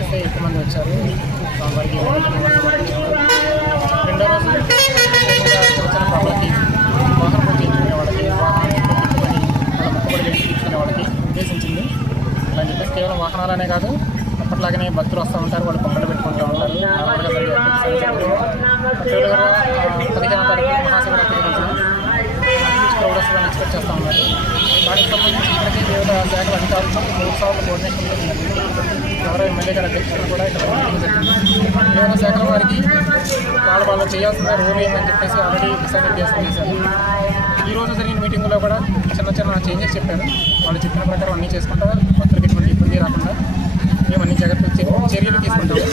వస్తే ఎక్కువ మంది వచ్చారు. స్వామివారికి రెండో రోజు చిన్న ప్రాబ్లమ్కి వాహనం పూజ చేయించుకునే వాళ్ళకి మొక్కుబడి తీర్చుకునే వాళ్ళకి ఉద్దేశించింది. అలా చెప్పేసి కేవలం వాహనాలనే కాదు, అప్పట్లాగానే భక్తులు వస్తూ ఉంటారు, వాళ్ళు పొంగలు పెట్టుకుంటూ ఉంటారు. పర్టికులర్గా 15వ తారీఖు మహాశివరాత్రి రోజున క్రౌడస్లను ఎక్స్పెక్ట్ చేస్తూ ఉన్నారు. దానికి సంబంధించి ఇప్పటికీ వివిధ శాఖల అధికారులతో 3 సార్లు కోఆర్డినేషన్ జరిగింది. గౌరవ ఎమ్మెల్యే గారి అధ్యక్షతను కూడా ఇక్కడ మీటింగ్ జరిగింది. వివిధ శాఖల వారికి వాళ్ళు చేయాల్సిన రోల్ ఏంటని చెప్పేసి ఆల్రెడీ డిసైడ్ చేశారు. ఈరోజు జరిగిన మీటింగ్లో కూడా చిన్న చేంజెస్ చెప్పారు. వాళ్ళు చెప్పిన ప్రకారం అన్నీ చేసుకుంటా భక్తులకు ఎటువంటి ఇబ్బంది రాకుండా మేము అన్ని చర్యలు తీసుకుంటాము.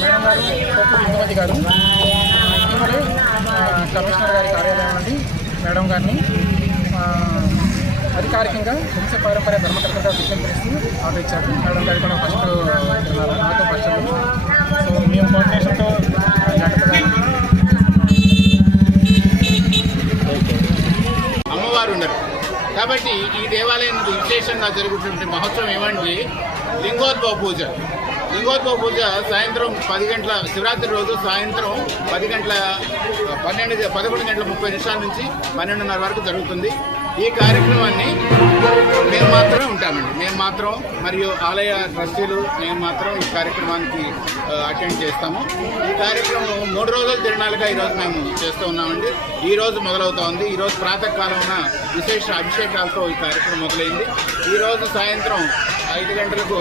మేడం గారు ఇందుమతి గారు ఇటీవలే కమిషనర్ గారి కార్యాలయం నుండి మేడం గారిని అధికారికంగా వంశ పారంపర్య ధర్మకర్తగా విజ్ఞప్తిస్తూ ఆర్డర్ ఇచ్చారు. మేడం గారు కూడా ఫస్ట్ తిన్నారు, నాతో ఫస్ట్. సో మేము కోఆర్డినేషన్తో జాగ్రత్తగా అమ్మవారు ఉన్నారు కాబట్టి ఈ దేవాలయం విశేషంగా జరుగుతున్న మహోత్సవం ఏమంటే లింగోద్భవ పూజ. లింగోద్భవ పూజ సాయంత్రం 10 గంటల, శివరాత్రి రోజు సాయంత్రం 11:30 నుంచి 12:30 వరకు జరుగుతుంది. ఈ కార్యక్రమాన్ని మేము మాత్రమే ఉంటామండి. మేము మాత్రం మరియు ఆలయ ట్రస్టీలు మేము మాత్రం ఈ కార్యక్రమానికి అటెండ్ చేస్తాము. ఈ కార్యక్రమం 3 రోజుల తిరణాలుగా ఈరోజు మేము చేస్తూ ఉన్నామండి. ఈరోజు మొదలవుతూ ఉంది. ఈరోజు ప్రాతకాలమున విశేష అభిషేకాలతో ఈ కార్యక్రమం మొదలైంది. ఈరోజు సాయంత్రం 6 గంటలకు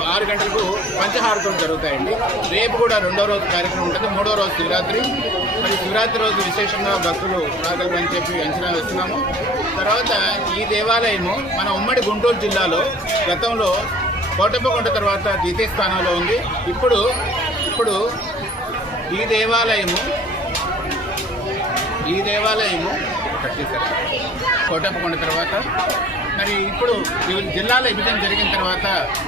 పంచహారతులు జరుగుతాయండి. రేపు కూడా 2వ రోజు కార్యక్రమం ఉంటుంది. 3వ రోజు శివరాత్రి. మరి శివరాత్రి రోజు విశేషంగా భక్తులు రాగలరని చెప్పి అంచనా వేస్తున్నాము. తర్వాత ఈ దేవాలయము మన ఉమ్మడి గుంటూరు జిల్లాలో గతంలో కోటప్పకొండ తర్వాత ద్వితీయ స్థానంలో ఉంది. ఇప్పుడు ఈ దేవాలయము కోటప్పకొండ తర్వాత మరి ఇప్పుడు జిల్లాల విభజన జరిగిన తర్వాత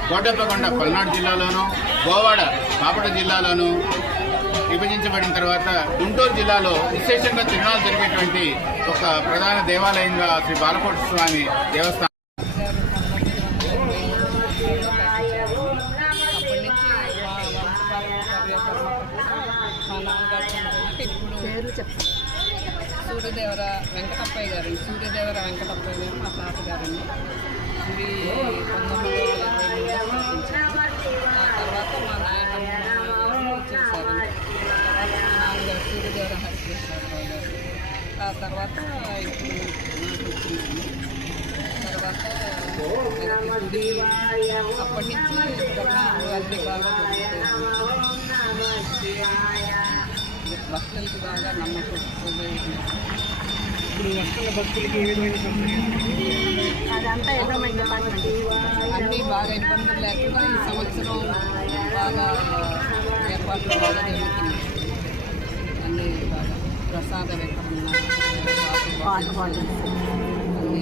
కోటప్పకొండ పల్నాడు జిల్లాలోను, గోవాడ బాపట్ల జిల్లాలోను విభజించబడిన తర్వాత గుంటూరు జిల్లాలో విశేషంగా తిరునాళ్ళు జరిగేటువంటి ఒక ప్రధాన దేవాలయంగా శ్రీ బాలకోట స్వామి దేవస్థానం. సూర్యదేవర వెంకటప్పయ్య గారు మా తాతగారండి. ఇది 1923లో స్థాపించారు. ఆ తర్వాత మా నాయనమ్మ చేశారండి. నాన్నగారు సూర్యదేవర హరికృష్ణరావు గారు. ఆ తర్వాత ఇప్పుడు నాకు వచ్చిందండి. తర్వాత గుడి అప్పటి నుంచి అన్ని బాగా భక్తులకి బాగా నమ్మకం. ఇప్పుడు వస్తున్న భక్తులకి ఏ విధమైన అదంతా ఎండోమెంట్ డిపార్ట్మెంట్ అన్నీ బాగా ఇబ్బందులు లేకుండా ఈ సంవత్సరం బాగా ఏర్పాట్లు బాగా జరుగుతుంది. అన్నీ బాగా ప్రసాద వితరణ, వాటర్ బాటిల్స్ అన్నీ